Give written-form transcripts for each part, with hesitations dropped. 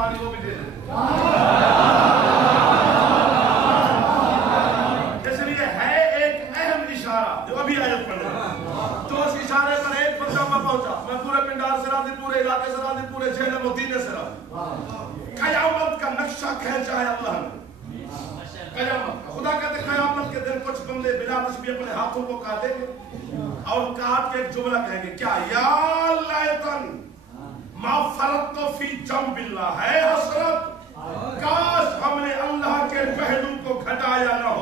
پانی وہ بھی دے دیں. اس لیے ہے ایک اہم اشارہ جو ابھی آیت پڑھ رہے ہیں. تو اس اشارے پر ایک بندہ میں پہنچا. میں پورے پنڈار سے راضی, پورے علاقے سے راضی, پورے ضلع مدینے سے راضی. قیامت کا نقشہ کھینچا ہے اللہ نے. قیامت خدا کہتے قیامت کے دن کچھ بندے بلا تشبیہ اپنے ہاتھوں کو کاٹیں گے اور کاٹ کے ایک جملہ کہیں گے کیا, یا لیتن ما فرطت فی جنب اللہ, ہے حسرت کاش ہم نے اللہ کے پہلو کو گھٹایا نہ ہو.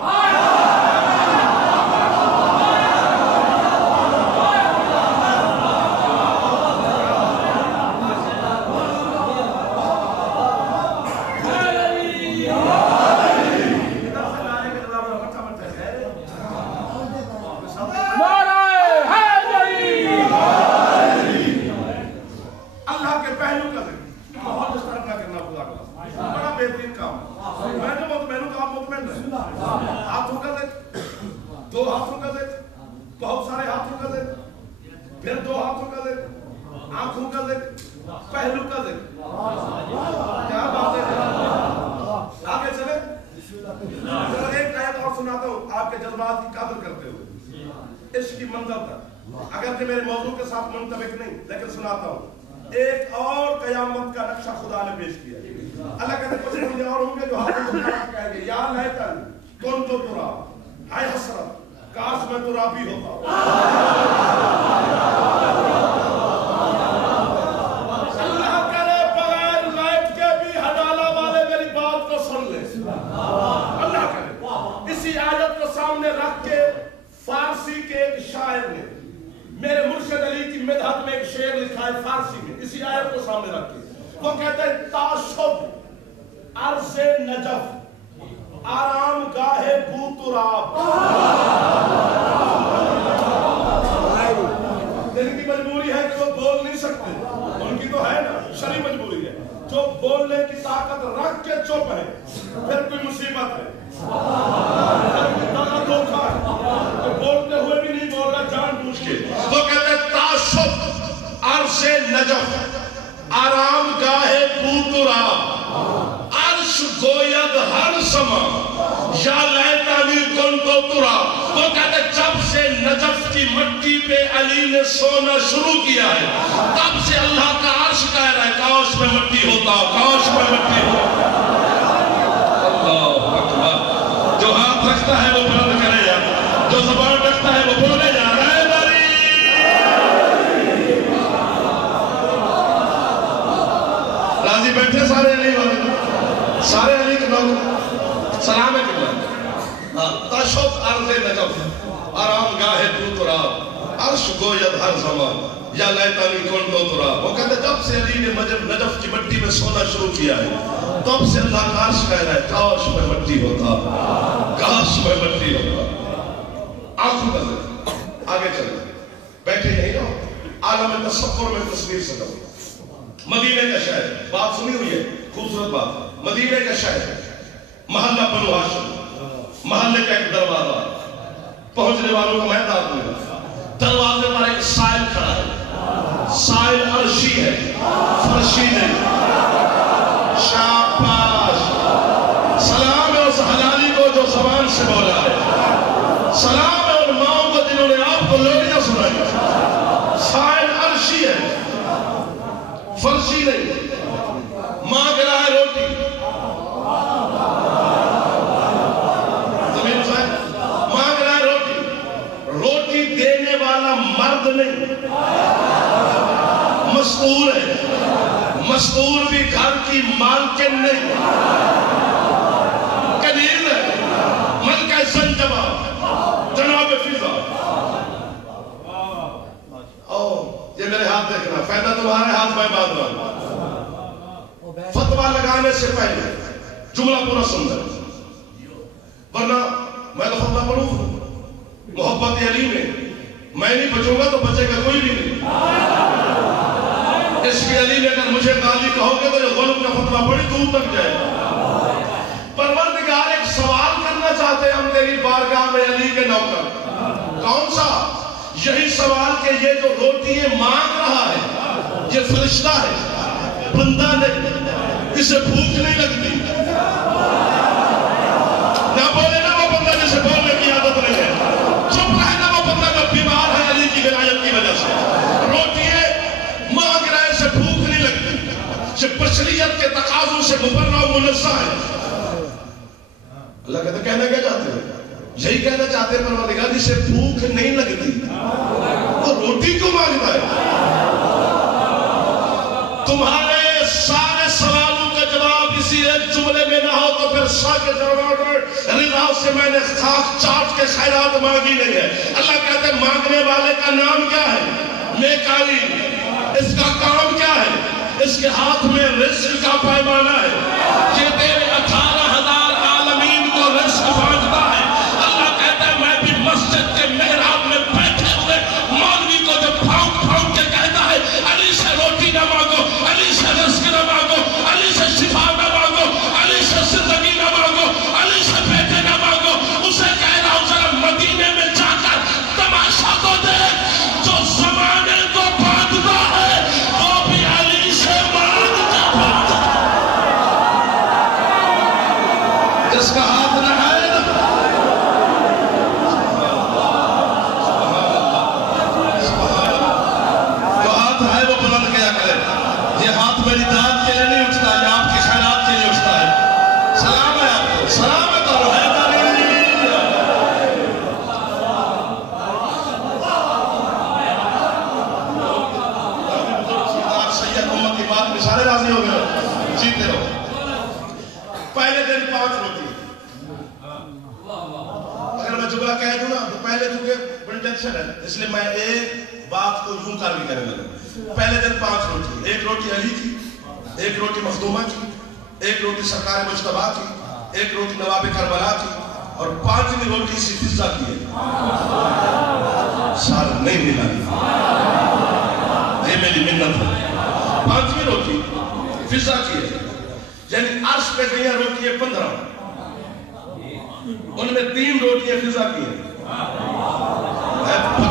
ہاتھوں کا ذکر, دو ہاتھوں کا ذکر, بہت سارے ہاتھوں کا ذکر, پھر دو ہاتھوں کا ذکر, آنکھوں کا ذکر, پہلو کا ذکر. کیا بات ہے. آگے چلے. ایک آیت اور سناتا ہوں آپ کے جذبات کی قدر کرتے ہوئے, عشق کی منزل تک, اگرچہ میرے موضوع کے ساتھ منطبق نہیں لیکن سناتا ہوں. ایک اور قیامت کا نقشہ خدا نے پیش کیا. اللہ کہتے ہیں کچھ بندے اور ہوں گے جو ہاتھوں کو کہیں گے, یا لیتن کنت تراب, ہے حسرت کاش میں ترابی ہوتا. اللہ کرے بغیر لائٹ کے بھی ہڈالہ والے میری بات کو سن لیں. اللہ کرے. اسی آیت کو سامنے رکھ کے فارسی کے ایک شاعر نے میرے مرشد علی کی مدحت میں ایک شعر لکھا ہے فارسی میں, اسی آیت کو سامنے رکھ کے. وہ کہتے ہیں تاشب عرض نجف آرام گاہ بو تراب. دل کی مجبوری ہے کہ وہ بول نہیں سکتے, ان کی تو ہے نا شرعی مجبوری ہے. جو بولنے کی طاقت رکھ کے چپ ہے پھر کوئی مصیبت ہے, دھوکہ ہے, تو بولتے ہوئے بھی نہیں بول رہا جان بوجھ کے. وہ کہتے ہیں تاشب عرض نجف آرام گاہ بو تراب, عرش گوید ہر سما یا لیتنی کنت تراب. وہ کہتے جب سے نجف کی مٹی پہ علی نے سونا شروع کیا ہے تب سے اللہ کا عرش کہہ رہا ہے کاش میں مٹی ہوتا, کاش میں مٹی ہوتا. اللہ اکبر. جو ہاتھ رکھتا ہے وہ بلند کرے جا, جو زبان رکھتا ہے وہ بولے جا. راضی بیٹھے سارے علی والے, سارے علی کے لوگ سلام ہے قبلہ. تشب عرض نجف آرام گاہ بو تراب, عرش گوید ہر زمان یا لیتنی کنت تراب. وہ کہتے جب سے علی نے نجف کی مٹی میں سونا شروع کیا ہے تب سے اللہ کا عرش کہہ رہا ہے کاش میں مٹی ہوتا, کاش میں مٹی ہوتا. آنکھوں کا ذکر. آگے چلیں, بیٹھے یہیں رہو, عالم تصور میں تصویر سے رہو. مدینے کا شہر, بات سنی ہوئی ہے خوبصورت بات. مدینے کا شہر, محلہ بنو ہاشم, محلے کا ایک دروازہ, پہنچنے والوں کا میدان میں دروازے پر ایک سائل کھڑا ہے. سائل عرشی ہے, فرشی نہیں. شاباش. سلام ہے اس حلالی کو جو زبان سے بولا ہے, سلام ہے ان ماؤں کو جنہوں نے آپ کو لولیاں سنائی. سائل عرشی ہے, فرشی نہیں. مانگ رہا ہے روٹی, زمین صاحب مانگ رہا ہے روٹی. روٹی دینے والا مرد نہیں, مستور ہے. مستور بھی گھر کی مالکن نہیں, کنیز ہے. ملکہ سنجبہ جناب فضا. یہ میرے ہاتھ دیکھنا, فائدہ تمہارے ہاتھ میں بات رہا. فتوہ لگانے سے پہلے جملہ پورا سن لیں, ورنہ میں تو فتوہ پڑھوں. محبت علی میں میں نہیں بچوں گا تو بچے گا کوئی بھی نہیں. اس کے علی میں اگر مجھے غالی کہو گے تو یہ غلط کا فتوہ بڑی دور تک جائے گا. پروردگار ایک سوال کرنا چاہتے ہیں ہم تیری بارگاہ میں علی کے نوکر. کون سا؟ یہی سوال کہ یہ جو روٹی مانگ رہا ہے یہ فرشتہ ہے, بندہ نہیں. اسے بھوک نہیں لگتی. نہ بولے نا وہ بندہ جسے بولنے کی عادت نہیں ہے. چپ رہے نا وہ بندہ جو بیمار ہے علی کی ولایت کی وجہ سے. روٹیے مانگ رہے سے بھوک نہیں لگتی. بشریت کے تقاضوں سے مبرہ و منزہ ہے. اللہ کہتا کہنا کیا چاہتے ہیں؟ یہی کہنا چاہتے ہیں پروردگار جسے بھوک نہیں لگتی وہ روٹی کیوں مانگتا ہے؟ تمہارے سارے سوالوں کا جواب اسی ایک جملے میں نہ ہو تو پھر ساکت رضا سے میں نے خاک چاٹ کے خیرات مانگی نہیں ہے. اللہ کہتے ہیں مانگنے والے کا نام کیا ہے؟ میکائیل. اس کا کام کیا ہے؟ اس کے ہاتھ میں رزق کا پیمانہ ہے. یہ تیرے 18,000 عالمین کو رزق بانٹتا ہے. اللہ کہتا ہے میں بھی مسجد کے محراب میں بیٹھے ہوئے مولوی کو جو پھاؤں پھاؤں کے کہتا ہے علی سے روٹی نہ مانگو, علی سے رزق نہ مانگو, علی سے شفا نہ مانگو, علی سے زندگی نہ مانگو, علی سے بیٹے نہ مانگو, اسے کہہ رہا ہوں ذرا مدینے میں جا کر تماشا تو دیکھ. جو زمانے کو باندھتا ہے وہ بھی علی سے مانگ کے باندھتا ہے. جس کا ہاتھ نہ ہے جو ہاتھ ہے وہ بلند کیا کرے. یہ ہاتھ میری داد کے لیے نہیں اٹھتا, یہ آپ کی خیرات کے لیے اٹھتا ہے. سلام ہے آپ کو, سلام ہے تو ہے سید امت کی بات میں سارے راضی ہو گئے. جیتے رہو. پہلے دن 5 روٹی. اگر میں جملہ کہہ دوں نا تو پہلے چونکہ بڑی ٹینشن ہے اس لیے میں ایک بات کو یوں کر بھی کرنے لگا. پہلے دن 5 روٹی. 1 روٹی علی کی, 1 روٹی مخدومہ کی, 1 روٹی سرکار مجتبیٰ کی, 1 روٹی نواب کربلا کی, اور 5ویں روٹی اسی فضہ کی ہے. سال نہیں ملا. یہ میری منت ہے. 5ویں روٹی فضہ کی ہے, یعنی عرش پہ گئی روٹی 15, ان میں 3 روٹیاں فضہ کی ہیں.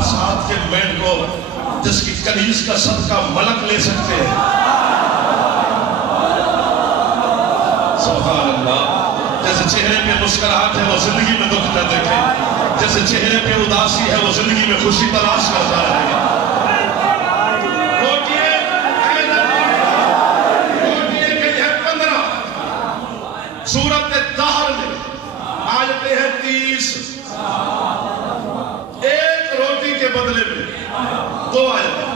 ساتھ کے مین کو جس کی کنیز کا صدقہ ملک لے سکتے ہیں. سبحان اللہ. جیسے چہرے پہ مسکراہٹ ہے وہ زندگی میں دکھ نہ دیکھے, جیسے چہرے پہ اداسی ہے وہ زندگی میں خوشی تلاش کرتا رہے گا. سورت دہر میں آیتیں ہیں 30. 1 روٹی کے بدلے میں 2 آیتیں.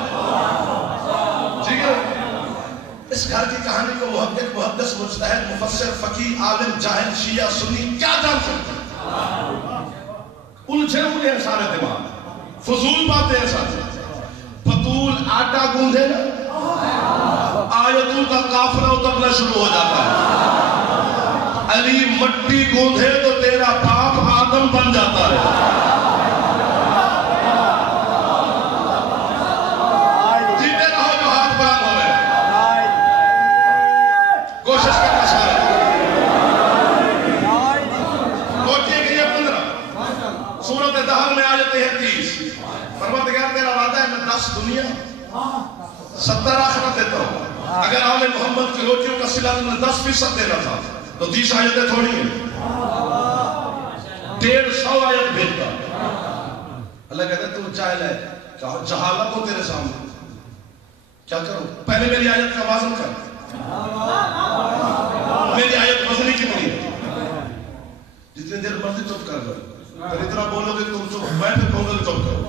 ٹھیک ہے. اس گھر کی کہانی کو محقق, محدث, مجتہد, مفسر, فقیہ, عالم, جاہل, شیعہ, سنی کیا جان سکتے ہیں؟ الجھے ہوئے ہیں سارے دماغ, فضول باتیں ہیں ساتھ. فتول آٹا گوندھے نا, آیتوں کا قافلہ اترنا شروع ہو جاتا ہے. علی مٹی گوندھے تو تیرا باپ آدم بن جاتا ہے. جیتے رہو جو ہاتھ بلند ہو رہے ہیں. کوشش کرنا سارے. روٹی کے لیے 15. سورت دہر میں آیتیں ہیں 30. پروردگار تیرا وعدہ ہے میں 10 دنیا 70 آخرت دیتا ہوں. اگر آل محمد کی روٹیوں کا صلہ تم نے 10% دینا تھا تو 30 آیتیں تھوڑی ہیں. 150 آیت بھیجتا. اللہ کہتا ہے تو جاہل ہے, جہالت ہو تیرے سامنے, کیا کرو؟ پہلے میری آیت کا وازن کر. میری آیت وزنی کتنی ہے؟ جتنی دیر مرضی چپ کر دو. اگر اتنا بولو گے تم چپ, میں پھر کہوں گا چپ کرو.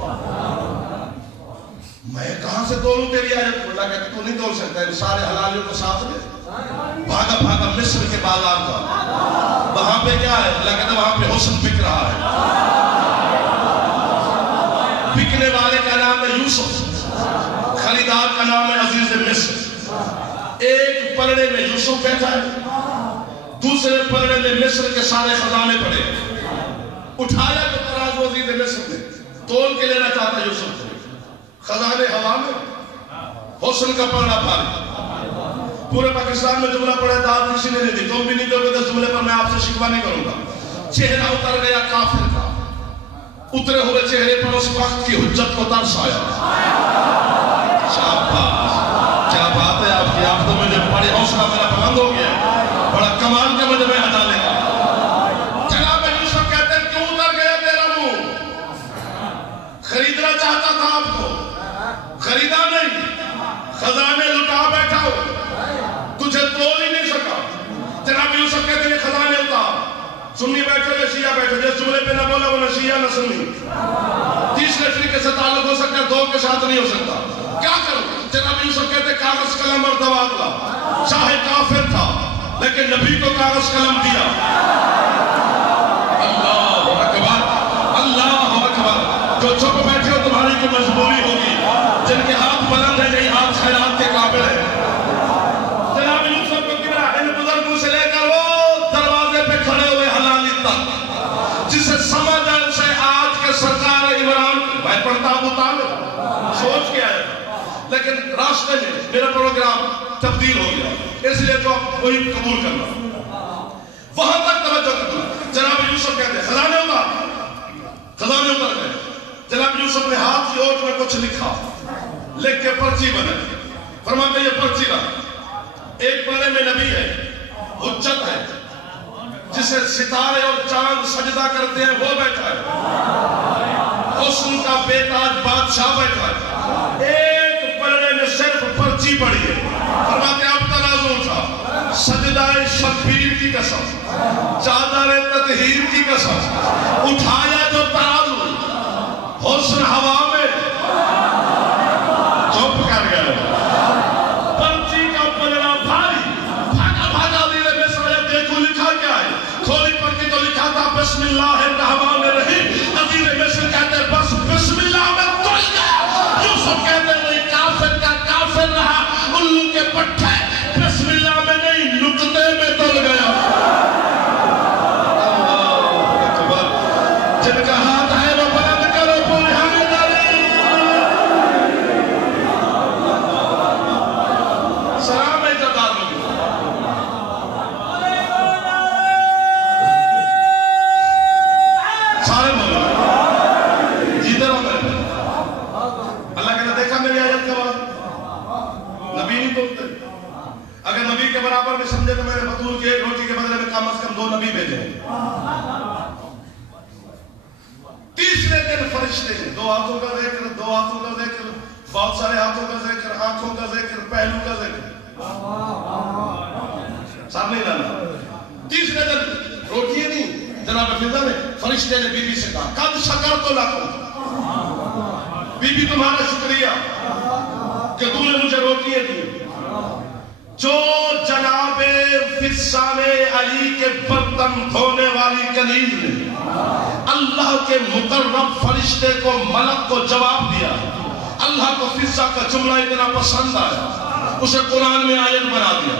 میں کہاں سے تولوں تیری آیت کو؟ اللہ کہتا ہے تو نہیں تول سکتا. ان سارے حلالیوں کو ساتھ لے. بھاگا بھاگا مصر کے بازار کا, وہاں پہ کیا ہے؟ اللہ کہتا ہے وہاں پہ حسن بک رہا ہے. بکنے والے کا نام ہے یوسف, خریدار کا نام ہے عزیز مصر. ایک پلڑے میں یوسف بیٹھا ہے, دوسرے پلڑے میں مصر کے سارے خزانے پڑے. اٹھایا تو ترازو عزیز مصر نے, تول کے لینا چاہتا یوسف کو. خزانے ہوا میں, حسن کا پلڑا پھاڑا. پورے پاکستان میں جملہ پڑھا داد کسی نے نہیں دی, تم بھی نہیں دو گے 10 جملے پر میں آپ سے شکوہ نہیں کروں گا. چہرہ اتر گیا کافر کا, اترے ہوئے چہرے پر اس وقت کی حجت کو ترس آیا. شاباش, کیا بات ہے آپ کی. آپ تو مجھے بڑے حوصلہ میرا بلند ہو گیا. کمال کے مجمع ہٹا لے گا۔ جناب یوسف کہتے ہیں کیوں اتر گیا تیرا منہ؟ خریدنا چاہتا تھا آپ کو، خریدا نہیں، خزانے لٹا بیٹھا ہو، تجھے تول ہی نہیں سکا۔ جناب یوسف کہتے ہیں خزانے اتار، سنی بیٹھو یا شیعہ بیٹھو، جس جملے پہ نہ بولا وہ نہ شیعہ نہ سنی، تیسرے فرقے سے تعلق ہو سکتا ہے، دو کے ساتھ نہیں ہو سکتا۔ کیا کروں؟ جناب یوسف کہتے ہیں کاغذ قلم اور دوات لا۔ چاہے کافر تھا لیکن نبی کو کاغذ قلم دیا۔ اللہ اکبر، اللہ اکبر۔ جو چھپ بیٹھے ہو تمہاری کوئی مجبوری ہوگی، جن کے ہاتھ بلند ہیں یہی ہاتھ خیرات کے قابل ہے۔ جناب یوسف کو کبرا ان بزرگوں سے لے کر وہ دروازے پہ کھڑے ہوئے حلالی تک، جسے سمجھ ہے اسے آج کے سرکار عمران میں پڑھتا ابو طالب سوچ کے آیا، لیکن راستے میں میرا پروگرام تبدیل ہو گیا، اس لیے تو وہی قبول کرنا، وہاں تک توجہ کرنا۔ جناب یوسف کہتے ہیں خزانے اتر گئے۔ جناب یوسف نے ہاتھ کی اوٹ میں کچھ لکھا، لکھ کے پرچی بنائی، فرماتے یہ پرچی رہا، ایک بڑے میں نبی ہے، حجت ہے، جسے ستارے اور چاند سجدہ کرتے ہیں وہ بیٹھا ہے، حسن کا بے تاج بادشاہ بیٹھا ہے، ایک پلڑے میں صرف پرچی پڑی ہے۔ فرماتے اب تنازع اٹھا، سجدہ شبیر کی قسم، چادر تطہیر کی قسم، اٹھایا جو تنازع، حسن ہوا میں چپ کر گئے، پرچی کا پلڑا بھاری، بھاگا دیرے میں سمجھا دیکھو لکھا کیا ہے، کھولی پرچی تو لکھا تھا بسم اللہ الرحمن الرحیم۔ عزیز مصر کہتے ہیں بس بسم اللہ میں تل گیا۔ یوسف کہتے ہیں وہی کافر کا کافر رہا، الو کے پٹھے بسم اللہ میں نہیں نقطے میں تل گیا۔ اللہ اکبر، جن کا ہاتھ ہے وہ بلند کرو پوری حامیداری۔ سلام اعتدار لوگوں، سارے بولو جیتے رہو میرے پہ۔ اللہ کہتا دیکھا میری آیت کا بات، نبی نہیں بولتے، اگر نبی کے برابر میں سمجھے تو میں نے بطول کی ایک روٹی کے بدلے میں کم از کم 2 نبی بھیجے ہیں۔ تیسرے دن فرشتے ہیں، 2 ہاتھوں کا ذکر، 2 ہاتھوں کا ذکر، بہت سارے ہاتھوں کا ذکر، آنکھوں کا ذکر، پہلو کا ذکر، سامنے لانا۔ تیسرے دن روٹیاں نہیں، جناب فضا نے فرشتے نے بی بی سے کہا قد شکرت لکم، بی بی تمہارا شکریہ کہ تم نے مجھے روٹیاں دی۔ جو جناب فضا نے علی کے برتن دھونے والی کنیز نے اللہ کے مقرب فرشتے کو ملک کو جواب دیا، اللہ کو فضا کا جملہ اتنا پسند آیا، اسے قرآن میں آیت بنا دیا۔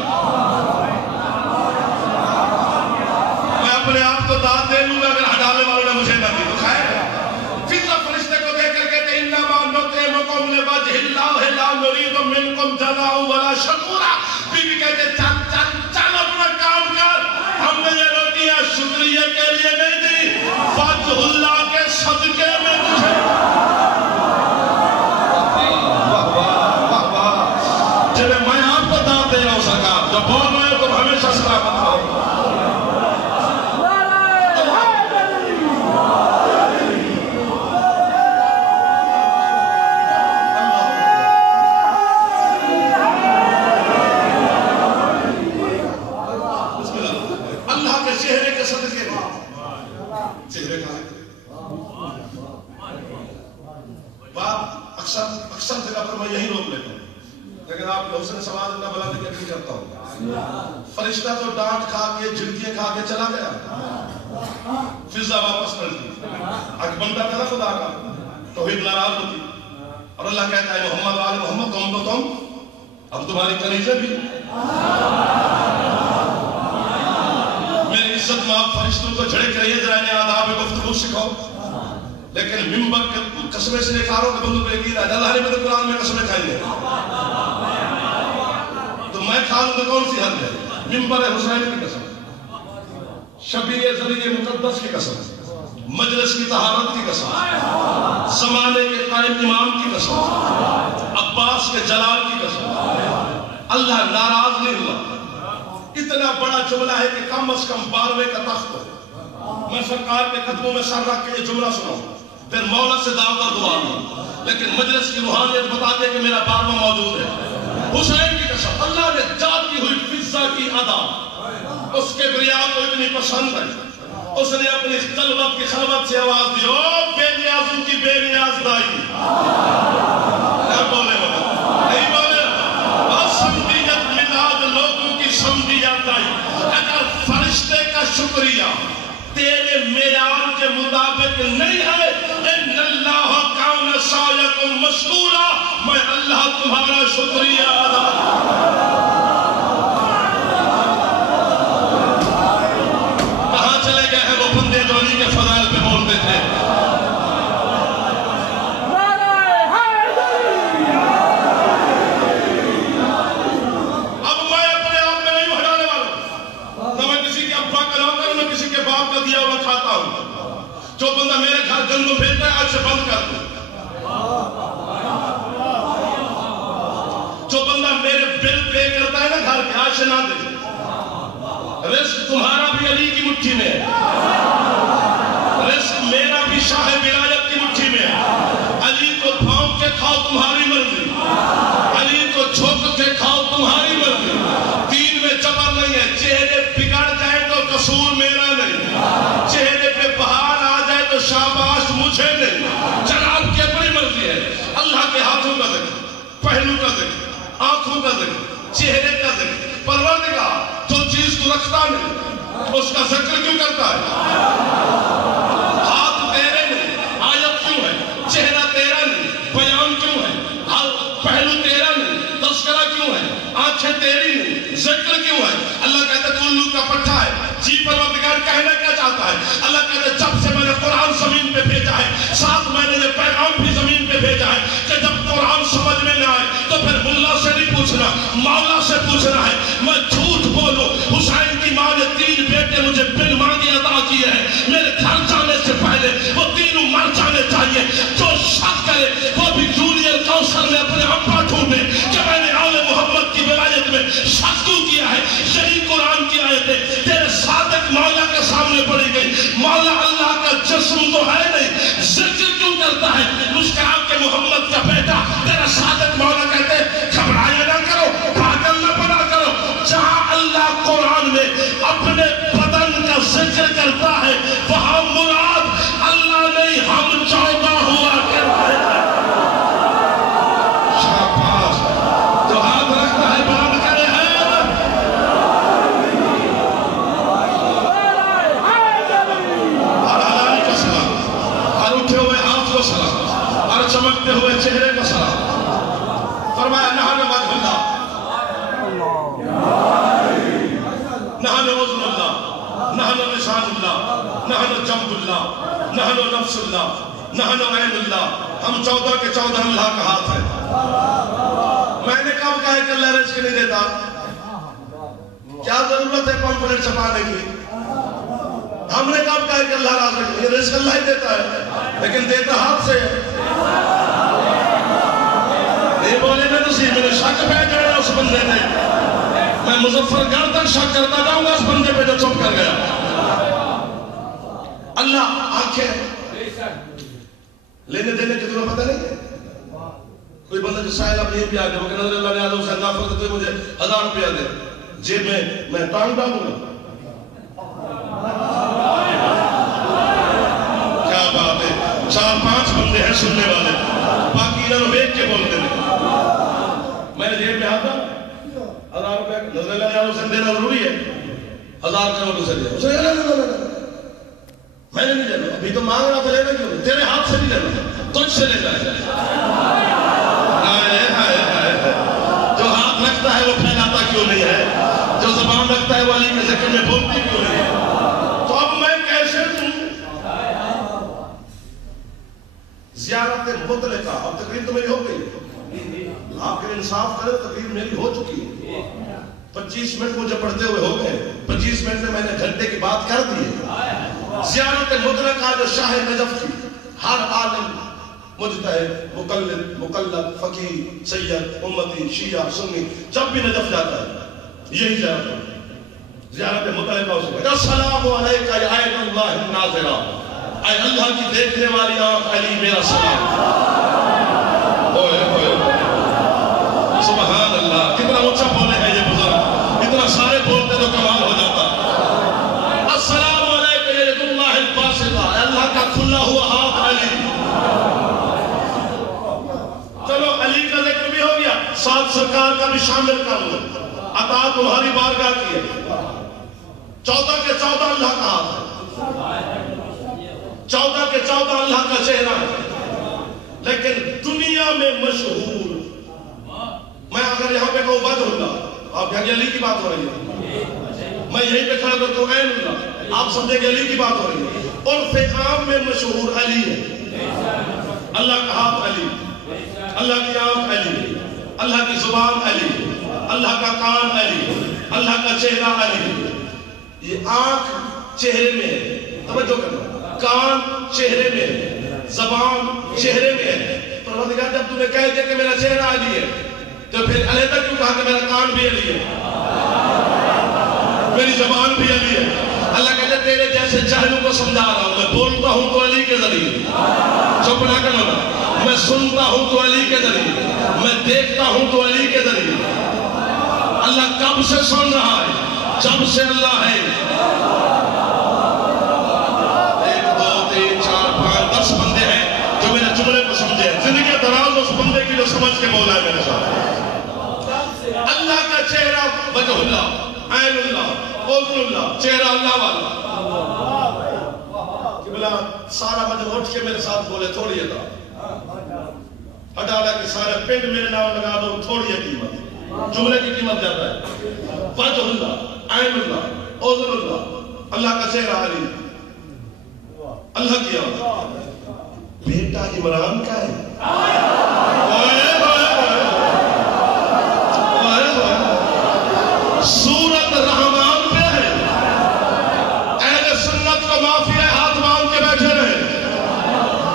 میں اپنے آپ کو داد دے لوں گا اگر ہٹانے والوں نے مجھے نہ دی تو خیر۔ فضا فرشتے کو دیکھ کر کہتے انما نطعمکم لوجہ اللہ لا نرید منکم جزاء ولا شکورا۔ بی بی کہتے چل اپنا کام کر، ہم نے یہ روٹیاں شکریہ کے لیے نہیں دی، وجہ اللہ کے صدقے میں تجھے۔ جنہیں میں آپ کو داد دے رہا ہوں سرکار، جو بول رہے ہو تم ہمیشہ سلامت رہو۔ اکثر جگہ پر میں یہی روک لیتا ہوں، لیکن آپ کے حسن سوال اتنا بلند کہ نہیں کرتا ہوں۔ فرشتہ تو ڈانٹ کھا کے جھڑکیاں کھا کے چلا گیا، فضا واپس پلٹی، اگر بندہ تھا خدا کا توحید ناراض ہوتی، اور اللہ کہتا ہے محمد وآل محمد تم تو تم اب تمہاری کنیزیں بھی میری عزت میں آپ فرشتوں کو جھڑک رہی ہے، ذرا انہیں آداب گفتگو سکھاؤ۔ لیکن ممبر کے قسمیں سے نکھاروں کے بندوں پہ یقین ہے، اللہ نے میرے قرآن میں قسمیں کھائی ہیں تو میں کھا لوں تو کون سی حد ہے؟ ممبر حسین کی قسم، شبیہ ذریعہ مقدس کی قسم، مجلس کی طہارت کی قسم، زمانے کے قائم امام کی قسم، عباس کے جلال کی قسم، اللہ ناراض نہیں ہوا، اتنا بڑا جملہ ہے کہ کم از کم 12ویں کا تخت ہو. میں سرکار کے قدموں میں سر رکھ کے یہ جملہ سناؤں, پھر مولا سے دعوت اور دعا لوں, لیکن مجلس کی روحانیت بتا دے کہ میرا 12واں موجود ہے. حسین کی قسم, اللہ نے جاتی ہوئی فضا کی ادا اس کے بریاء کو اتنی پسند ہے, اس نے اپنی خلوت کی خلوت سے آواز دی, او بے نیازوں کی بے نیاز دائی. نہیں بولے نہیں بولے, سمدیت ملاد لوگوں کی سمدیت دائی. اگر فرشتے کا شکریہ تیرے معیار کے مطابق نہیں ہے, ان اللہ کان سعیکم مشکورا, میں اللہ تمہارا شکریہ ادا. کہاں چلے گئے ہیں وہ بندے جو علی کے فضائل پہ بولتے تھے؟ اب میں اپنے آپ میں نہیں ہٹانے والا, نہ میں کسی کے ابا کا نوکر ہوں, نہ کسی کے باپ کا دیا ہوا کھاتا ہوں. جو بندہ میرے گھر گندم بھیجتا ہے آج سے بند کر دوں. جو بندہ میرے بل پے کرتا ہے نا گھر کے, آج سے نہ دے. رزق تمہارا بھی علی کی مٹھی میں ہے, رزق میرا بھی شاہ ولایت کی مٹھی میں ہے. علی کو بھونک کے کھاؤ تمہاری مرضی, علی کو جھونک کے کھاؤ تمہاری مرضی. دین میں جبر نہیں ہے. چہرے بگڑ جائے تو قصور میرا نہیں, چہرے پہ بہار آ جائے تو شاباش مجھے نہیں. جناب کی اپنی مرضی ہے. اللہ کے ہاتھوں کا ذکر, پہلو کا ذکر, آنکھوں کا ذکر, چہرے کا ذکر. پروردگار جو چیز تو رکھتا نہیں اس کا ذکر کیوں کرتا ہے؟ ہاتھ تیرے نہیں, آیت کیوں ہے؟ چہرہ تیرا نہیں, بیان کیوں ہے؟ پہلو تیرا نہیں, تذکرہ کیوں ہے؟ آنکھیں تیری نہیں, ذکر کیوں ہے؟ اللہ کہتا ہے تو الو کا پٹھا ہے. جی پروردگار کہنا کیا چاہتا ہے؟ اللہ کہتا ہے جب سے میں نے قرآن زمین پہ بھیجا ہے, ساتھ میں نے یہ پیغام بھی زمین پہ بھیجا ہے کہ جب قرآن سمجھ میں نہ آئے تو پھر ملا سے نہیں پوچھنا, مولا سے پوچھنا ہے. میں جھوٹ بولوں, حسین کی ماں نے 3 بیٹے مجھے بن مانگے عطا کیے ہیں. میرے گھر جانے سے پہلے وہ تینوں مر جانے چاہیے. جو شک کرے وہ بھی جونیئر کونسل میں اپنے ابا ڈھونڈے کہ میں نے آل محمد کی ولایت میں شک کیوں کیا ہے. یہی قرآن کی آیتیں تیرے صادق مولا کے سامنے پڑی گئی. مولا اللہ کا جسم تو ہے نہیں, ذکر کیوں کرتا ہے؟ مسکرا کے محمد کا بیٹا تیرا صادق مولا کہتے گھبرائے نہ کرو, پاگل نہ بنا کرو. جہاں اللہ قرآن میں اپنے بدن کا ذکر کرتا ہے وہاں مراد اللہ نہیں ہم 14 ہوا کرتے ہیں. شاباش, جو ہاتھ رکھتا ہے بلند کرے ہے. اور علی کا سلام, اور اٹھے ہوئے ہاتھ کو سلام, اور چمکتے ہوئے چہرے کو سلام. فرمایا نحن وجہ اللہ, نحن وزن اللہ, نحن لسان اللہ, نحن جنب اللہ, نحن نفس اللہ, نحن عین اللہ. ہم 14 کے 14 اللہ کا ہاتھ ہے. میں نے کب کہا کہ اللہ رزق نہیں دیتا؟ کیا ضرورت ہے پمفلٹ چھپانے کی؟ ہم نے کب کہا کہ اللہ رازق نہیں, رزق اللہ ہی دیتا ہے, لیکن دیتا ہاتھ سے ہے. نہیں بولے نا تسی, میرے شک پہ جانا اس بندے نے. میں مظفر گڑھ تک شک کرتا جاؤں گا اس بندے پہ جو چپ کر گیا. اللہ آنکھیں لینے دینے کی تمہیں پتہ نہیں ہے. کوئی بندہ جو سائل اب نہیں پیا دے, وہ کہ نظر اللہ نے آدھو سے نافر تو مجھے 1000 روپیہ دے, جیب میں ٹانگ ڈالوں گا. کیا بات ہے, 4-5 بندے ہیں سننے والے, باقی انہوں نے بیٹھ کے بولتے ہیں. میں نے جیب میں ہاتھ ڈالا, 1000 روپیہ نظر اللہ نے آدھو سے دینا ضروری ہے, 1000 کروڑ اسے دیا. اسے اللہ میں نے نہیں لینا, ابھی تو مانگ رہا تھا, لینا کیوں؟ تیرے ہاتھ سے نہیں لینا, تجھ سے لینا ہے. جو ہاتھ رکھتا ہے وہ پھیلاتا کیوں نہیں ہے؟ جو زبان رکھتا ہے وہ علی کے ذکر میں بولتی کیوں نہیں ہے؟ تو اب میں کیسے دوں؟ زیارت مطلقہ, اب تقریر تو میری ہو گئی, آپ کے انصاف کرے, تقریر میری ہو چکی ہے. 25 منٹ مجھے پڑھتے ہوئے ہو گئے, 25 منٹ میں نے گھنٹے کی بات کر دی ہے. زیارت مطلقہ جو شاہ نجف کی, ہر عالم مجتہد, مقلد, مقلد, فقیہ, سید, امتی, شیعہ, سنی جب بھی نجف جاتا ہے یہی زیارت ہے. زیارت متعلقہ اسے کہا السلام علیکہ یا عین اللہ الناظرہ، اے اللہ کی دیکھنے والی آنکھ علی میرا سلام۔ سبحان اللہ، کتنا اونچا بولے ہیں یہ بزرگ، اتنا سارے بولتے تو کمال ہو جاتا۔ السلام علیکہ یا ید اللہ الباسطہ، اے اللہ کا کھلا ہوا ہاتھ علی۔ چلو علی کا ذکر بھی ہو گیا، ساتھ سرکار کا بھی شامل کر لو۔ عطا تمہاری بارگاہ کی ہے، 14 کے 14 اللہ کا ہاتھ ہے، 14 کے 14 اللہ کا چہرہ ہے، لیکن دنیا میں مشہور، میں اگر یہاں پہ کہوں بدر اللہ، آپ کہیں گے علی کی بات ہو رہی ہے، میں یہیں پہ کھڑا کرتا ہوں عین اللہ، آپ سمجھیں گے علی کی بات ہو رہی ہے۔ عرف عام میں مشہور علی ہے، اللہ کا ہاتھ علی، اللہ کی آنکھ علی، اللہ کی زبان علی، اللہ کا کان علی، اللہ کا چہرہ علی۔ یہ آنکھ چہرے میں ہے، توجہ کرنا، کان چہرے میں ہے، زبان چہرے میں ہے۔ پروردگار جب تم نے کہہ دیا کہ میرا چہرہ علی ہے تو پھر علیحدہ کیوں کہا کہ میرا کان بھی علی ہے، میری زبان بھی علی ہے؟ اللہ کہتے ہیں تیرے جیسے جاہلوں کو سمجھا رہا ہوں، میں بولتا ہوں تو علی کے ذریعے، چپ نہ کرنا، میں سنتا ہوں تو علی کے ذریعے، میں دیکھتا ہوں تو علی کے ذریعے۔ اللہ کب سے سن رہا ہے؟ جب سے اللہ ہے۔ 1 2 3 4 5 10 بندے ہیں جو میرے جملے کو سمجھے، زندگی دراز اس بندے کی جو سمجھ کے مولا ہے میرے ساتھ۔ اللہ کا چہرہ وجہ اللہ، عین اللہ، اذن اللہ، چہرہ اللہ والا۔ قبلہ سارا وجہ اٹھ کے میرے ساتھ بولے تھوڑی ہے، ہٹا لے کہ سارے پنڈ میرے نام لگا دو، تھوڑی ہے قیمت، جملے کی قیمت زیادہ ہے۔ وجہ اللہ، عین اللہ، اذن اللہ، اللہ کا چہرہ علی، اللہ کی آنکھ۔ بیٹا عمران کا ہے، سورت رحمان پہ ہے۔ اہل سنت کو معافی ہے، ہاتھ باندھ کے بیٹھے رہے۔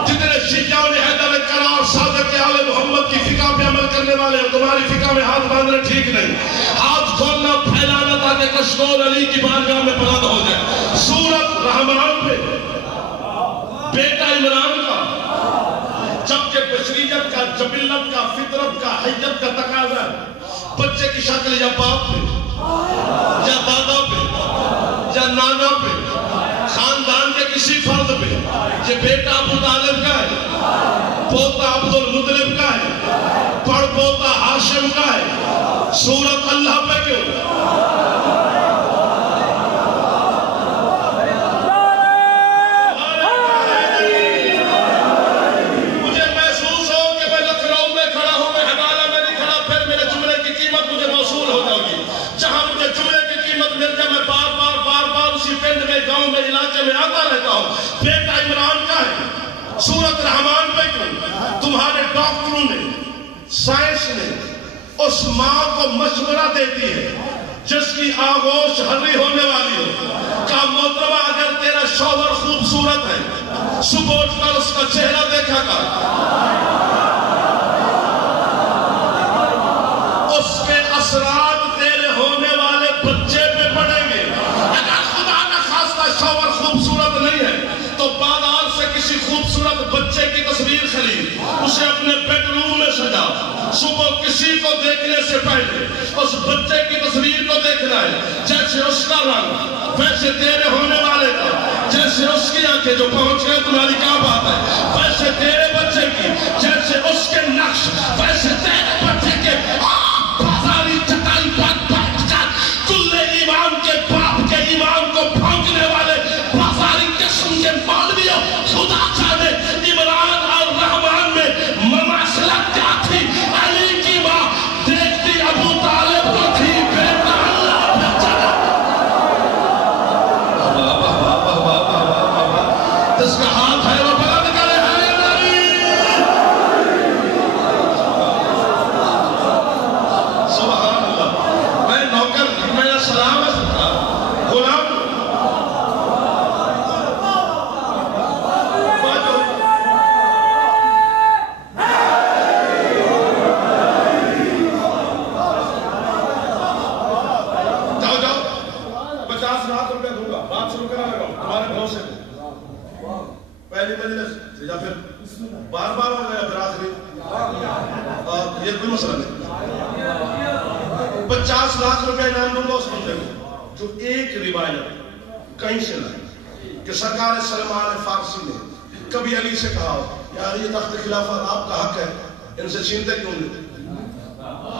جتنے شیعوں نے حیدر کرار صادق آل محمد کی فقہ پہ عمل کرنے والے ہیں، تمہاری فقہ میں ہاتھ باندھنا ٹھیک نہیں، ہاتھ کھولنا پھیلانا تاکہ کشکول علی کی بارگاہ میں بلند ہو جائے۔ سورت رحمان پہ بیٹا عمران کا، جبکہ بشریت کا، جبلت کا، فطرت کا، حیت کا تقاضا ہے بچے کی شکل یا باپ پہ یا دادا پہ یا نانا پہ، خاندان کے کسی فرد پہ۔ یہ بیٹا ابو طالب کا ہے، پوتا عبد المطلب کا ہے، پڑ پوتا ہاشم کا ہے، سورت اللہ پہ کیوں؟ مجھے محسوس ہو کہ میں لکھنؤ میں کھڑا ہوں، میں حوالہ میں نہیں کھڑا، پھر میرے جملے کی قیمت مجھے موصول ہو جائے گی۔ جہاں مجھے جملے کی قیمت مل جائے، میں بار بار اسی پنڈ میں، گاؤں میں، علاقے میں آتا رہتا ہوں۔ بیٹا عمران کا ہے، سورت رحمان پہ کیوں؟ تمہارے ڈاکٹروں نے، سائنس نے اس ماں کو مشورہ دیتی ہے جس کی آغوش ہری ہونے والی ہو، کہا محترمہ اگر تیرا شوہر خوبصورت ہے، صبح اٹھ کر اس کا چہرہ دیکھا کر، اس کے اثرات تیرے ہونے والے بچے پہ پڑیں گے۔ اگر خدا نہ خواستہ شوہر خوبصورت نہیں ہے تو بازار سے کسی خوبصورت بچے کی تصویر خرید، اسے اپنے بیڈ روم میں سجا، صبح کسی کو دیکھنے سے پہلے اس بچے کی تصویر کو دیکھنا ہے، جیسے اس کا رنگ ویسے تیرے ہونے والے کا، جیسے اس کی آنکھیں جو پہنچ گئے تمہاری کیا بات ہے، ویسے تیرے بچے کی، جیسے اس کے نقش ویسے تیرے بچے کے۔ بازاری چٹائی بات کر کل ایمان کے باپ کے ایمان کو بھونکنے والے بازاری قسم کے مولویوں، خدا جانے عمران اور رحمان میں مماثلت کیا تھی؟ علی کی ماں دیکھتی ابو طالب کو تھی، بیٹا اللہ پہ چلا۔ جس کا ہاتھ ہے وہ بلند کرے، ہے علی۔ یا پھر بار بار ہو گیا پھر آخری یہ کوئی مسئلہ نہیں 50 لاکھ روپے انعام دوں گا اس بندے کو جو ایک روایت کہیں سے لائے کہ سرکار سلمان فارسی نے کبھی علی سے کہا یار یہ تخت خلافت آپ کا حق ہے ان سے چھینتے کیوں نہیں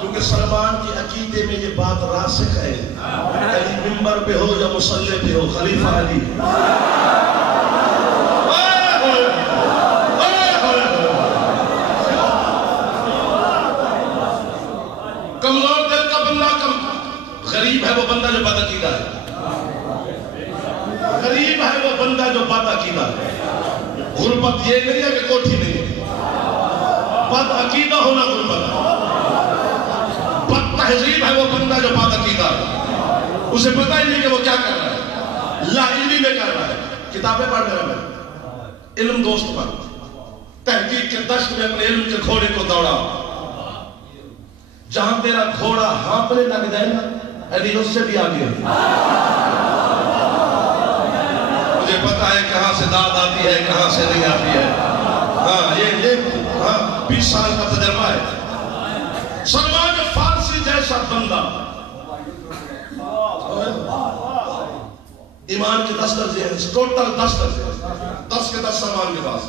کیونکہ سلمان کی عقیدے میں یہ بات راسخ ہے علی منبر پہ ہو یا مصلی پہ ہو خلیفہ علی کمزور دل کا بندہ غریب ہے وہ بندہ جو بدعقیدہ ہے غریب ہے وہ بندہ جو بدعقیدہ ہے غربت یہ نہیں ہے کہ کوٹھی نہیں ہے بدعقیدہ ہونا غربت ہے تہذیب ہے وہ بندہ جو بدعقیدہ ہے اسے پتہ ہی نہیں کہ وہ کیا کر رہا ہے لا علمی میں کر رہا ہے کتابیں پڑھ رہا ہے علم دوست پر تحقیق کے دشت میں اپنے علم کے گھوڑے کو دوڑا جہاں تیرا گھوڑا ہانپنے لگ جائے نا علی اس سے بھی آگے مجھے پتہ ہے کہاں سے داد آتی ہے کہاں سے نہیں آتی ہے ہاں یہ 20 سال کا تجربہ ہے سلمان فارسی جیسا بندہ ایمان کے 10 درجے ہیں ٹوٹل 10 درجے 10 کے 10 سلمان کے پاس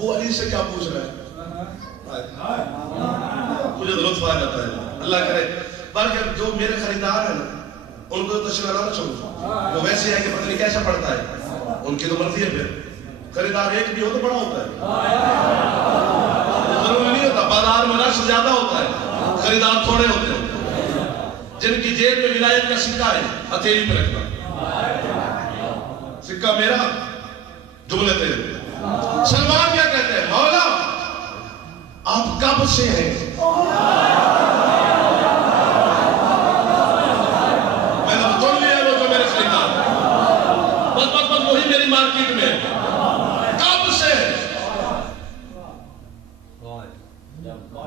وہ علی سے کیا پوچھ رہا ہے مجھے لطف آ جاتا ہے اللہ کرے بلکہ جو میرے خریدار ہیں ان کو تشریح نہ چھوڑو وہ ویسے ہے کہ پتہ نہیں کیسا پڑتا ہے ان کی تو مرضی ہے پھر خریدار ایک بھی ہو تو بڑا ہوتا ہے ضروری نہیں ہوتا بازار میں رش زیادہ ہوتا ہے خریدار تھوڑے ہوتے ہیں جن کی جیب میں ولایت کا سکہ ہے ہتھیلی پہ رکھنا سکہ میرا جملے تیرے سلمان کیا کہتے ہیں مولا آپ کب سے ہیں میں نے تو لیا وہ جو میرے خریدار بس وہی میری مارکیٹ میں کب سے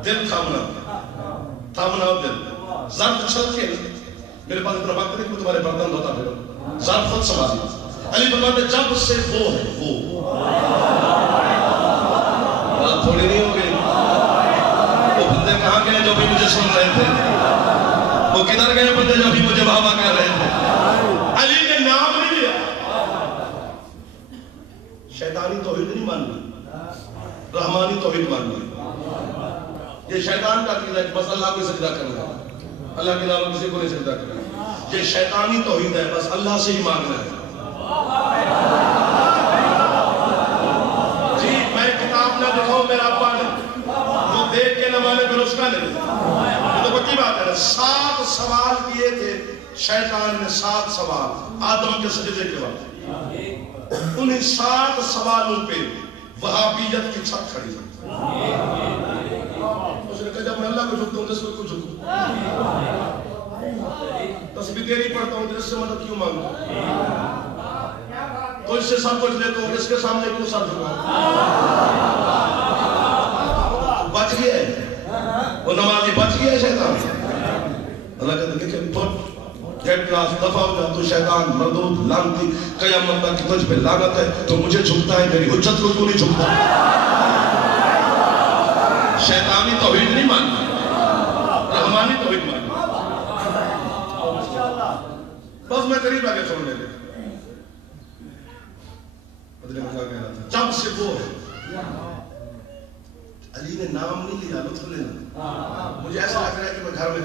دل تھامنا دل ظرف چھل کے میرے پاس اتنا وقت نہیں کہ تمہارے برتن دھوتا پھر ظرف خود سنبھالی علی فرماتے جب سے وہ ہے وہ بات تھوڑی نہیں ہو گئی وہ بندے کہاں گئے جو بھی مجھے سن رہے تھے وہ کدھر گئے بندے جو بھی مجھے واہ واہ کر رہے تھے علی نے نام نہیں لیا شیطانی توحید نہیں مان لی رحمانی توحید مان لی یہ شیطان کا عقیدہ ہے کہ بس اللہ کو سجدہ کرنا ہے اللہ کے علاوہ کسی کو نہیں سجدہ کرنا یہ شیطانی توحید ہے بس اللہ سے ہی مانگنا ہے جی میں کتاب نہ دکھاؤں میرا ابا نے جو دیکھ کے نہ مانے پھر اس کا نہیں یہ تو پکی بات ہے 7 سوال کیے تھے شیطان نے 7 سوال آدم کے سجدے کے وقت انہیں 7 سوالوں پہ وہابیت کی چھت کھڑی ہے اس نے کہا جب میں اللہ کو جھکتا ہوں تو اس کو جھکوں تسبیح تیری پڑھتا ہوں تو اس سے مدد کیوں مانگوں تو اس سے سب کچھ لیتا ہوں اس کے سامنے کیوں سر جھکاؤں بچ گیا ہے وہ نمازی بچ گیا ہے شیطان اللہ کہتا ہے کہ گیٹ کلاس دفع ہو جا تو شیطان مردود لانتی قیامت تک تجھ پہ لعنت ہے تو مجھے جھکتا ہے میری حجت کو کیوں نہیں جھکتا شیطانی توحید نہیں ماننا رحمانی توحید ماننا بس میں قریب آگے چھوڑنے لے بدلے میں کیا کہہ رہا تھا جب سے وہ ہے علی نے نام نہیں لیا لطف لینا مجھے ایسا لگ رہا ہے کہ میں گھر میں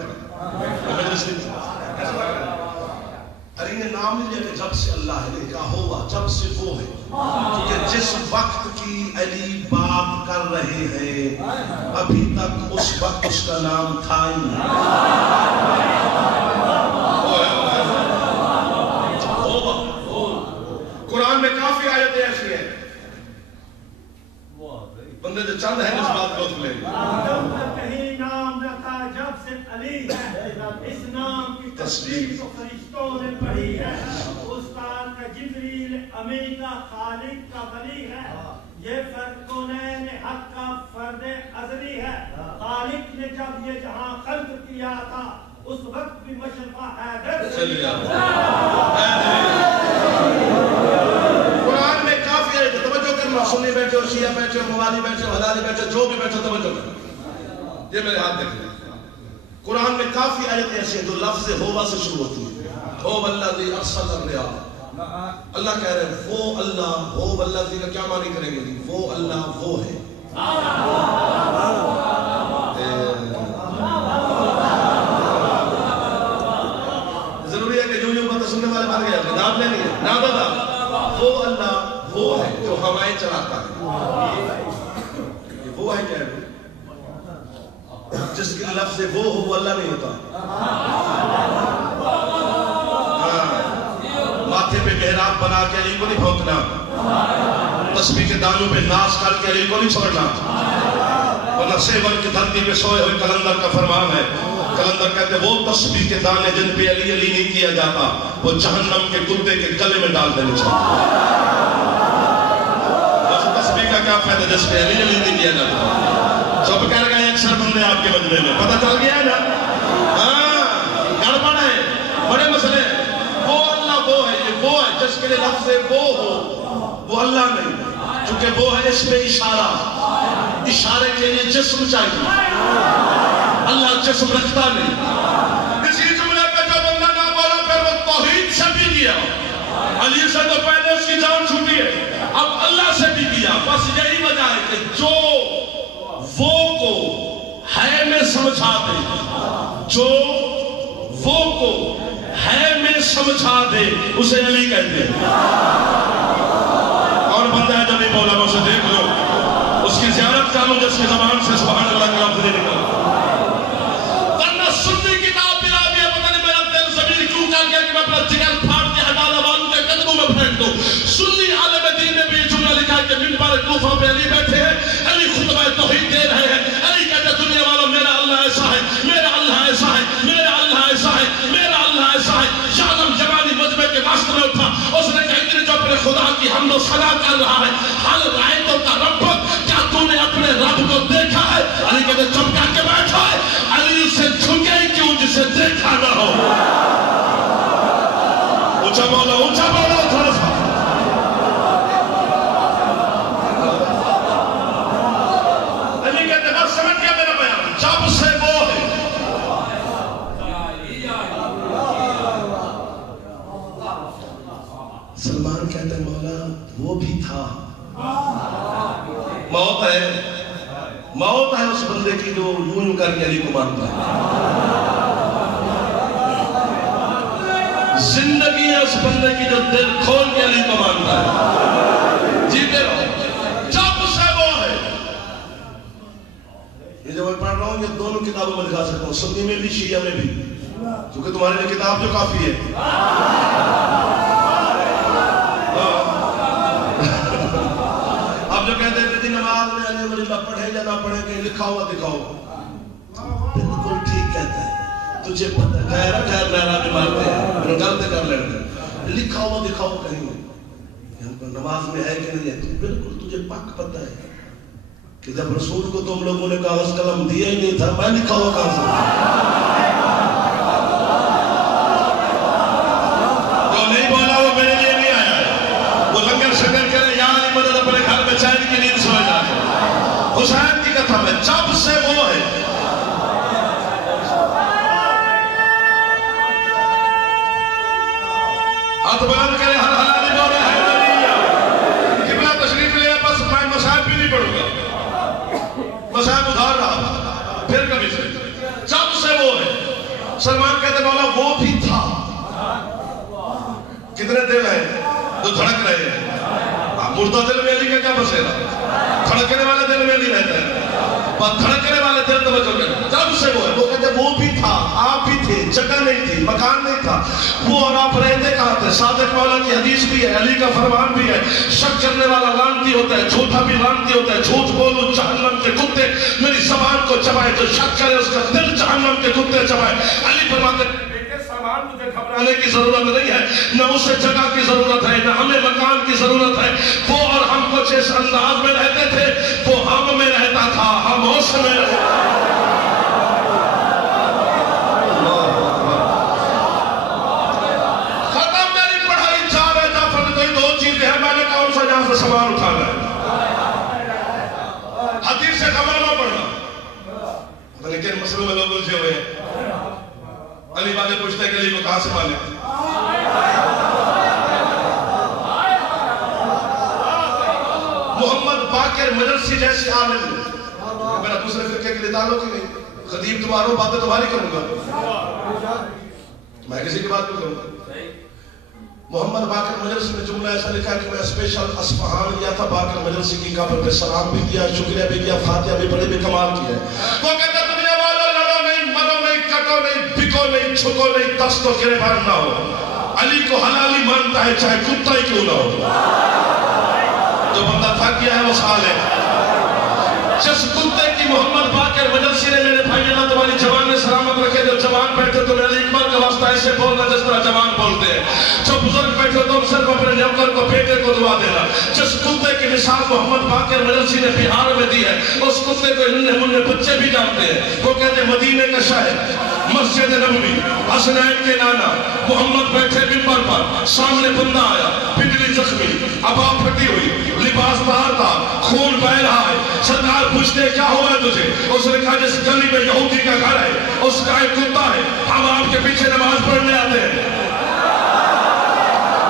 کھڑا علی نے نام نہیں لیا کہ جب سے اللہ نے کہا ہوا جب سے وہ ہے کہ جس وقت کی علی بات کر رہے ہیں ابھی تک اس وقت اس کا نام تھا ہی قرآن میں کافی آیتیں ایسی ہیں بندے جو چند ہیں اس بات کو لیں کہیں نام رکھا جب سے علی ہے اس نام کی تصویر کو فرشتوں نے پڑھی ہے استاد کا جبریل امین کا خالق کا ولی ہے یہ فرد کونین حق کا فرد ازلی ہے خالق نے جب یہ جہاں خلق کیا تھا اس وقت بھی مشرقہ حیدر سنی بیٹھے ہو، شیعہ بیٹھے ہو، موالی بیٹھے ہو، حلالی بیٹھے ہو، جو بھی بیٹھے ہو توجہ کرو. یہ میرے ہاتھ دیکھ لیں. قرآن میں کافی آیتیں ایسی ہیں جو لفظ ہووا سے شروع ہوتی ہیں. ہو والذی ارسل الرياح. اللہ کہہ رہے ہیں وہ اللہ، ہو والذی کا کیا معنی کریں گے؟ وہ اللہ وہ ہے. ضروری ہے کہ جو بات سننے والے مار گئے نام لے لیے نہ بتا. وہ اللہ وہ ہے جو ہوائیں چلاتا ہے. وہ ہے کیا ہے؟ جس کے لفظ سے وہ ہو وہ اللہ نہیں ہوتا. ماتھے پہ محراب بنا کے علی کو نہیں بھونکنا، تسبیح کے دانوں پہ ناز کر کے علی کو نہیں چھوڑنا. ورنہ سیون کی دھرتی پہ سوئے ہوئے کلندر کا فرمان ہے. کلندر کہتے ہیں وہ تسبیح کے دانے جن پہ علی علی نہیں کیا جاتا وہ جہنم کے کتے کے گلے میں ڈال دینے چاہیے. تسبیح کا کیا فائدہ جس پہ علی علی نہیں کیا جاتا؟ سب کہہ رہے ہیں اکثر بندے آپ کے مجمع میں پتہ چل گیا ہے نا. ہاں گڑبڑ ہے، بڑے مسئلے. وہ اللہ وہ ہے، یہ وہ ہے جس کے لیے لفظ وہ ہو وہ اللہ نہیں. چونکہ وہ ہے اس میں اشارہ، اشارے کے لیے جسم چاہیے. اللہ جسم رکھتا نہیں. اسی جملے پہ جو بندہ نہ بولا پھر وہ توحید سے بھی کیا. علی سے تو پہلے اس کی جان چھوٹی ہے، اب اللہ سے بھی کیا. بس یہی وجہ ہے کہ جو وہ کو ہے میں سمجھا دے، جو وہ کو ہے میں سمجھا دے اسے علی کہتے ہیں. اور بندہ ہے جو نہیں بولا وہ اسے دیکھ لو، اس کی زیارت کرو جس کی زبان سے سبحان اللہ کا لفظ نہیں نکلا. ورنہ سنی کتاب ملا دیا، پتہ نہیں میرا دل زمین کیوں کر گیا کہ میں اپنا جگر پھاڑ کے حوالہ والوں کے قدموں میں پھینک دوں. سنی عالم دین نے بھی یہ جملہ لکھا ہے کہ منبر کوفہ پہ علی بیٹھے ہیں، علی خطبہ توحید دے رہے ہیں. علی کہتے ہیں دنیا والوں میرا اللہ ایسا ہے، میرا اللہ ایسا ہے، میرا اللہ ایسا ہے، میرا اللہ ایسا ہے. شاہدم جوانی مجمع کے واسط میں اٹھا، اس نے کہا اتنے جو اپنے خدا کی حمد و ثنا کر رہا ہے، حال رائتوں کا رب کیا تو نے اپنے رب کو دیکھا ہے؟ علی کہتے چپ کر کے بیٹھا ہے. علی سے جھکے کیوں جسے دیکھا نہ ہو. اونچا بولو تھوڑا سا. علی کہتے بس سمجھ گیا میرا بیان. جب سے وہ ہے سلمان کہتے ہیں مولا وہ بھی تھا. موت ہے اس بندے کی جو یوں کر کے علی کو مانتا ہے. زندگی ہے اس بندے کی جو دل کھول کے علی کو مانتا ہے. جیتے رہو جب سے وہ ہے. یہ جو میں پڑھ رہا ہوں یہ دونوں کتابوں میں دکھا سکتا ہوں، سنی میں بھی شیعہ میں بھی، کیونکہ تمہارے لیے کتاب جو کافی ہے. اب جو کہتے ہیں کہ نماز میں علی عمر اللہ پڑھے یا نہ پڑھے کہ لکھا ہوا دکھاؤ، بالکل ٹھیک کہتا ہے. تجھے پتہ غیر لہرا بھی مارتے ہیں، غلط کر لیتے ہیں. لکھا ہوا دکھاؤ کہیں نماز میں ہے کہ نہیں ہے. بالکل تجھے پاک پتہ ہے کہ جب رسول کو تم لوگوں نے کاغذ قلم دیا ہی نہیں تھا، میں لکھا ہوا کہاں سے؟ جو نہیں بولا وہ میرے لیے نہیں آیا. وہ لنگر شکر کرے یا علی مدد اپنے گھر میں چین کی نیند سوئے جائے. حسین کی کتھا میں جب سے وہ ہے. ہاتھ بلند کرے ہر حلالی بولے حیدریہ. قبلہ تشریف لے بس میں مصاحب بھی نہیں پڑھوں گا، مصاحب ادھار رہا پھر کبھی سے. جب سے وہ ہے. سلمان کہتے مولا وہ بھی تھا. کتنے دل ہیں جو دھڑک رہے ہیں. مردہ دل میں علی کا کیا بسیرا؟ دھڑکنے والے دل میں علی رہتا ہے. دھڑکنے والے دل توجہ کریں. جب سے وہ ہے. وہ کہتے وہ بھی تھا، آپ بھی تھے، جگہ نہیں تھی، مکان نہیں تھا. وہ اور آپ رہتے کہاں تھے؟ صادق مولا کی حدیث بھی ہے، علی کا فرمان بھی ہے. شک کرنے والا لعنتی ہوتا ہے، جھوٹا بھی لعنتی ہوتا ہے. جھوٹ بولو جہنم کے کتے میری زبان کو چبائے، جو شک کرے اس کا دل جہنم کے کتے چبائے. علی فرماتے ہیں مجھے گھبرانے کی ضرورت نہیں ہے، نہ اسے جگہ کی ضرورت ہے، نہ ہمیں مکان کی ضرورت ہے. وہ اور ہم کچھ اس انداز میں رہتے تھے، وہ ہم میں رہتا تھا، ہم اس میں رہتا تھا. ختم میری پڑھائی. 4 جعفر نے تو 2 چیزیں ہیں، میں نے کون سا جہاں سے سامان اٹھانا ہے. مسئلوں میں لوگ الجھے ہوئے ہیں. علی والے پوچھتے ہیں کہ علی کو کہاں سے مانے؟ محمد باقر مدرسی جیسے عالم نے میرا دوسرے فرقے کے لیے تعلق ہی نہیں. خطیب تمہاروں باتیں تمہاری کروں گا, میں کسی کی بات نہیں کروں گا. محمد باقر مجلسی نے جملہ ایسا لکھا ہے کہ میں اسپیشل اصفہان گیا تھا, باقر مجلسی کی قبر پہ سلام بھی کیا, شکریہ بھی کیا, فاتحہ بھی پڑھی, بھی کمال کیا ہے. وہ کہتا دنیا والوں لڑو نہیں, مرو نہیں, کٹو نہیں, بکو نہیں, چھکو نہیں, دست و گریبان نہ ہو. علی کو حلالی مانتا ہے چاہے کتا ہی کیوں نہ ہو. جو بندہ تھک گیا ہے وہ صالح. جس کتے کی محمد باقر مجلسی نے, میرے بھائی اللہ تمہاری جوان نے سلامت رکھے, جو جوان بیٹھے تو میرے اکبر کا واسطہ ایسے بولنا جس طرح جوان بولتے ہیں. جو بزرگ بیٹھے تو صرف اپنے نوکر کو, بیٹے کو دعا دینا. جس کتے کی مثال محمد باقر مجلسی نے بہار میں دی ہے, اس کتے کو انہیں منہ بچے بھی جانتے ہیں. وہ کہتے ہیں مدینے کا شہر, مسجد نبوی, حسنین کے نانا. محمد بیٹھے منبر پر, سامنے بندہ آیا, پنڈلی زخمی, ابا پھٹی ہوئی, لباس باہر تھا, خون بہ رہا ہے. سرکار پوچھتے کیا ہوا ہے تجھے؟ اس نے کہا جس گلی میں یہودی کا گھر ہے اس کا ایک کتا ہے, ہم آپ کے پیچھے نماز پڑھنے آتے ہیں.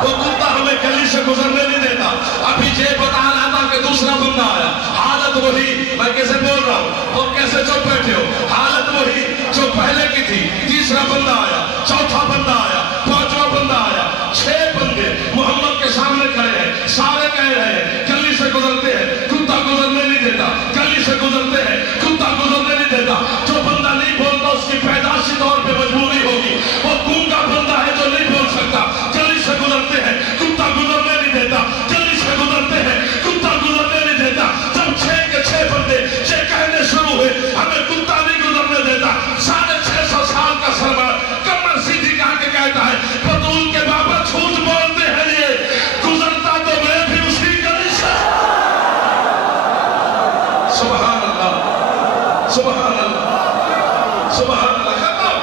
وہ کتا ہمیں گلی سے گزرنے نہیں دیتا. ابھی یہ بتا رہا تھا کہ دوسرا بندہ آیا, حالت وہی. میں کیسے بول رہا ہوں, وہ کیسے چپ بیٹھے ہو؟ حالت وہی جو پہلے کی تھی. تیسرا بندہ آیا, چوتھا بندہ آیا, پانچواں بندہ آیا, 6 بندے محمد کے سامنے کھڑے ہیں. سارے کہہ رہے ہیں گلی سے گزرتے ہیں, کتا گزرنے نہیں دیتا. گلی سے گزرتے ہیں, کتا گزرنے نہیں دیتا. جو بندہ نہیں بولتا اس کی پیدائشی طور پہ مجبوری ہوگی. وہ گونگا بندہ ہے جو نہیں بول سکتا. گلی سے گزرتے ہیں, کتا گزرنے نہیں دیتا. گلی سے گزرتے ہیں, کتا گزرنے نہیں دیتا. جب 6 کے 6 بندے یہ کہنے شروع ہوئے ہمیں کتا نہیں گزرنے دیتا, 650 سال کا سربراہ کمر سیدھی کہا کے کہتا ہے بطول کے بابا جھوٹ بولتے ہیں, یہ گزرتا تو میں بھی اسی گلی سے. سبحان اللہ, سبحان اللہ, سبحان اللہ. ختم.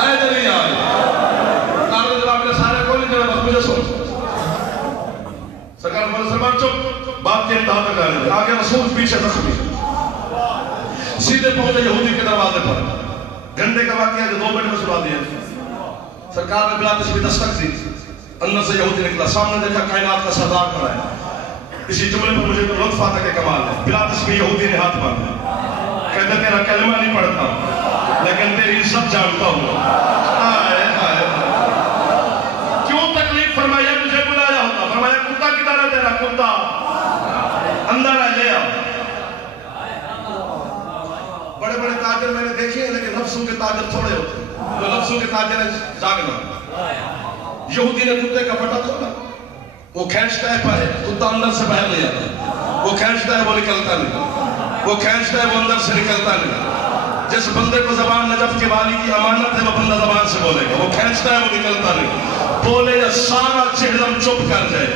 حیدری آئے تارے جب آپ نے سارے کو نہیں کرا, بس مجھے سن. سرکار فرمایا سلمان چپ, بات کے انتہا تک آنے دے. آگے رسول پیچھے زخمی, سیدھے پہنچے یہودی کے دروازے پر. گھنٹے کا واقعہ جو 2 منٹ میں سنا دیا. سرکار نے بلا تشبیہ دستک دی, اندر سے یہودی نکلا, سامنے دیکھا کائنات کا سردار کھڑا ہے. اسی جملے پر مجھے تو لطف آتا کہ کمال ہے. بلا تشبیہ یہودی نے ہاتھ باندھا, کہتے تیرا کلمہ نہیں پڑھتا لیکن تیری عزت جانتا ہوں. کیوں تکلیف فرمایا؟ مجھے بلایا ہوتا. فرمایا کتا کدھر ہے تیرا؟ کتا اندر ہے, لے آ. بڑے بڑے تاجر میں نے دیکھے ہیں لیکن لفظوں کے تاجر تھوڑے ہوتے ہیں. جو لفظوں کے تاجر ہیں جاگنا. یہودی نے کتے کا پٹا کھولا, وہ کھینچتا ہے پائے, کتا اندر سے باہر نہیں آتا. وہ کھینچتا ہے وہ نکلتا نہیں, وہ کھینچتا ہے وہ اندر سے نکلتا نہیں. جس بندے کو زبان نجف کے والی کی امانت ہے وہ بندہ زبان سے بولے گا. وہ کھینچتا ہے وہ نکلتا نہیں. بولے یا سارا چہلم چپ کر جائے,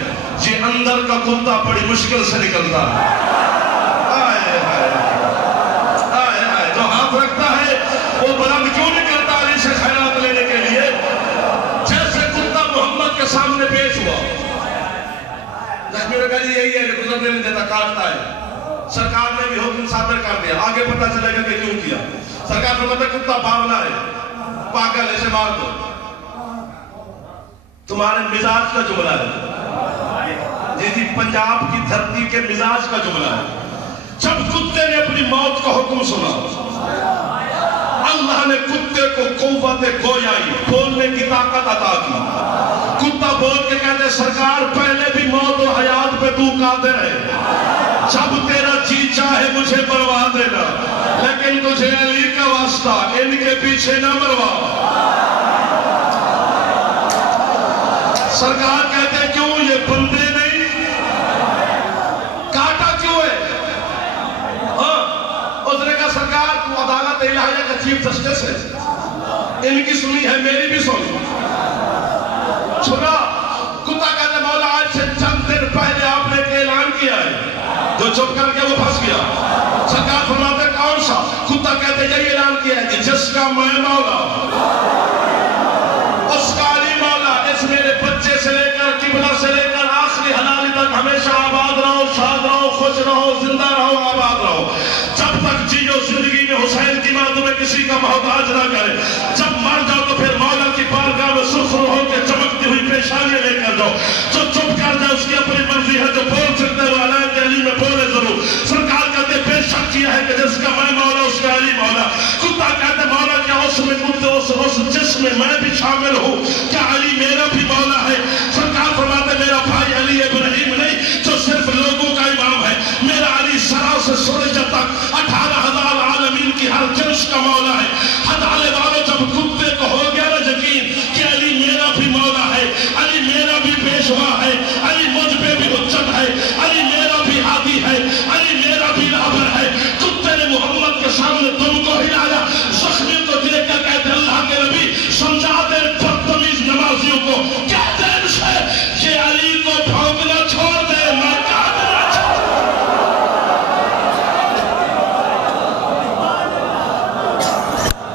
یہ اندر کا کتا بڑی مشکل سے نکلتا ہے. جو ہاتھ رکھتا ہے وہ بلند کیوں نکلتا علی سے خیرات لینے کے لیے؟ جیسے کتا محمد کے سامنے پیش ہوا, میرے کہا یہی ہے کہ گزرنے نہیں دیتا, کاٹتا ہے. سرکار نے بھی حکم صادر کر دیا, آگے پتہ چلے گا کہ کیوں کیا. سرکار فرماتا ہے کتا باولا ہے, پاگل ہے, اسے مار دو. تمہارے مزاج کا جملہ ہے, جیسی پنجاب کی دھرتی کے مزاج کا جملہ ہے. جب کتے نے اپنی موت کا حکم سنا, اللہ نے کتے کو قوت گویائی, بولنے کی طاقت عطا کی. کتا بول کے کہتے سرکار پہلے بھی موت و حیات پہ تو قادر ہے, جب تیرا جی چاہے مجھے مروا دینا, لیکن تجھے علی کا واسطہ ان کے پیچھے نہ مروا. سرکار کہتے ہیں کیوں یہ بندے نہیں, کاٹا کیوں ہے؟ اس نے کہا سرکار تو عدالت الہیہ کا چیف جسٹس ہے, ان کی سنی ہے میری بھی سنی. چھنا کتا کہتے مولا آج سے چند دن پہلے آپ نے اعلان کیا ہے, جو چپ کر کے وہ پھنس گیا. سرکار فرماتے کون سا؟ کتا کہتے یہی اعلان کیا ہے کہ جس کا میں مولا اس کا علی مولا, اس میرے بچے سے لے کر ہمیشہ آباد رہو، شاد رہو، خوش رہو، زندہ رہو، آباد رہو. جب تک جیو زندگی میں حسین کی ماں تمہیں کسی کا محتاج نہ کرے. جب مر جاؤ تو پھر مولا کی بارگاہ میں سرخرو ہو کے چمکتی ہوئی پیشانی لے کر جاؤ. جو چپ کر جائے اس کی اپنی مرضی ہے، جو بول سکتے وہ علایت علی میں بولے ضرور. سرکار کہتے بے شک کیا ہے کہ جس کا میں مولا اس کا علی مولا. کتا کہتے مولا کیا اس میں کتے اس جس میں میں بھی شامل ہوں، کیا علی میرا بھی مولا ہے. سرکار فرماتے میرا بھائی علی